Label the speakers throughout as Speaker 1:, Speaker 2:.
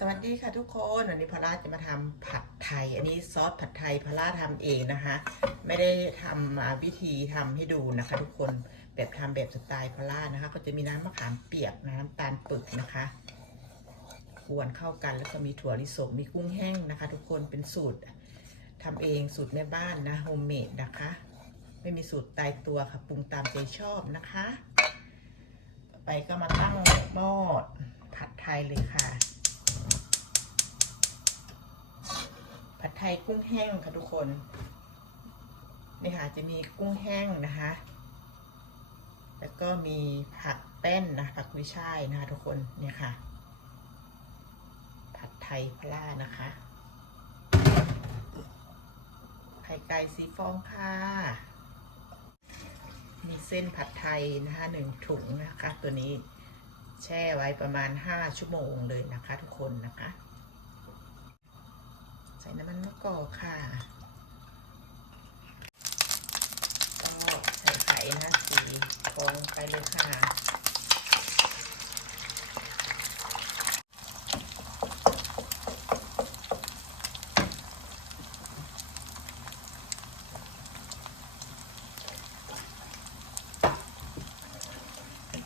Speaker 1: สวัสดีค่ะทุกคนวันนี้พาร่าจะมาทำผัดไทย อันนี้ซอสผัดไทยพาร่าทำเองนะคะ ไม่ได้ทำมาวิธีทำให้ดูนะคะ ทุกคนแบบทำแบบสไตล์พาร่านะคะ ก็จะมีน้ำมะขามเปียกน้ำตาลปึกนะคะกวนเข้ากันแล้วก็มีถั่วลิสงมีกุ้งแห้งนะคะ ทุกคนเป็นสูตรทำเองสูตรแม่บ้านนะโฮมเมดนะคะ ไม่มีสูตรตายตัวค่ะปรุงตามใจชอบนะคะ ไปก็มาตั้งหม้อผัดไทยเลยค่ะ ผัดไทยกุ้งแห้งค่ะทุกคนนี่ค่ะจะมีกุ้งแห้งนะคะ แล้วก็มีผักแป้นนะผักกุ้ยช่ายนะคะทุกคนเนี่ยค่ะ ผัดไทยพล่านะคะไข่ไก่สีฟองค่ะมีเส้นผัดไทยนะคะหนึ่งถุงนะคะ ตัวนี้แช่ไว้ประมาณ 5 ชั่วโมงเลยนะคะทุกคนนะคะ ส่น้ำมันมะกอกค่ะ ก็ใส่ไข่นะสีฟองไปเลยค่ะ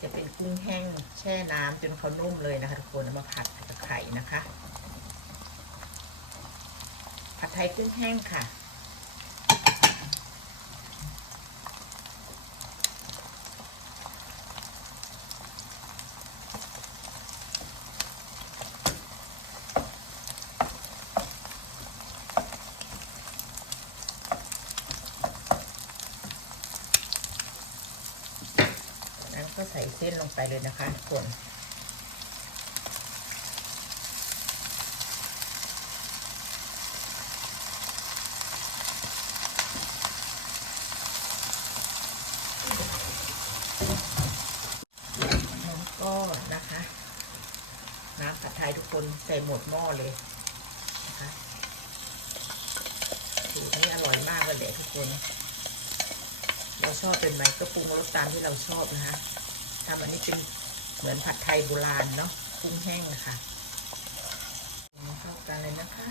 Speaker 1: จะเป็นกุ้งแห้งแช่น้ำจนเขานุ่มเลยนะคะทุกคนมาผัดกับไข่นะคะ ผัดไทยกุ้งแห้งค่ะ นั้นก็ใส่เส้นลงไปเลยนะคะทุกคนำก็นะคะ น้ำผัดไทยทุก คนใส่หมดหม้อเลยนะคะสูตรนี้อร่อยมากเลยแหละทุกคน เราชอบเป็นไหมก็ปรุงรสตามที่เราชอบนะคะทำอันนี้เป็นเหมือนผัดไทยโบราณเนาะกุ้งแห้งนะคะเข้ากันเลยนะคะ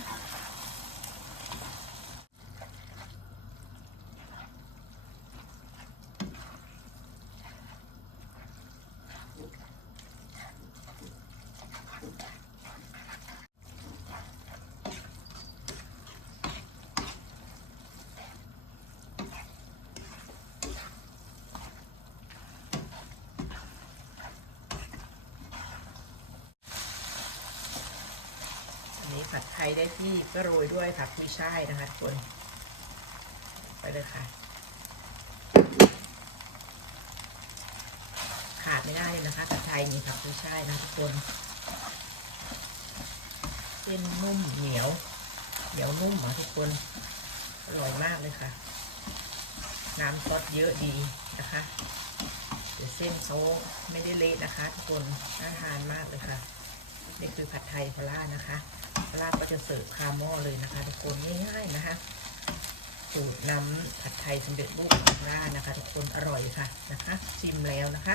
Speaker 1: อันนี้ ผัดไทยได้ที่ก็โรยด้วยผักกุยช่ายนะคะทุกคน ไปเลยค่ะ ขาดไม่ได้เลยนะคะผัดไทยมีผักกุยช่ายนะทุกคนเส้นนุ่มเหนียว เหนียวนุ่มอะทุกคน อร่อยมากเลยค่ะ น้ำซอสเยอะดีนะคะเดี๋ยวเส้นเขาไม่ได้เละนะคะทุกคนน่าทานมากเลยค่ะ นี่คือผัดไทยพลานะคะพลาก็จะเสิร์ฟคาหม้อเลยนะคะทุกคนง่ายๆนะคะสูตรน้ำผัดไทยสำเร็จรูปของพลานะคะ ทุกคนอร่อยค่ะนะคะ ชิมแล้วนะคะ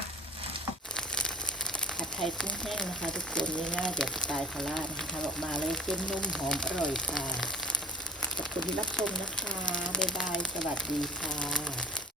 Speaker 1: ผัดไทยกุ้งแห้งนะคะ ทุกคนง่ายๆแบบสไตล์พลานะคะออกมาเลยเส้นนุ่มหอมอร่อยค่ะขอบคุณที่รับชมนะคะ บ๊ายบาย สวัสดีค่ะ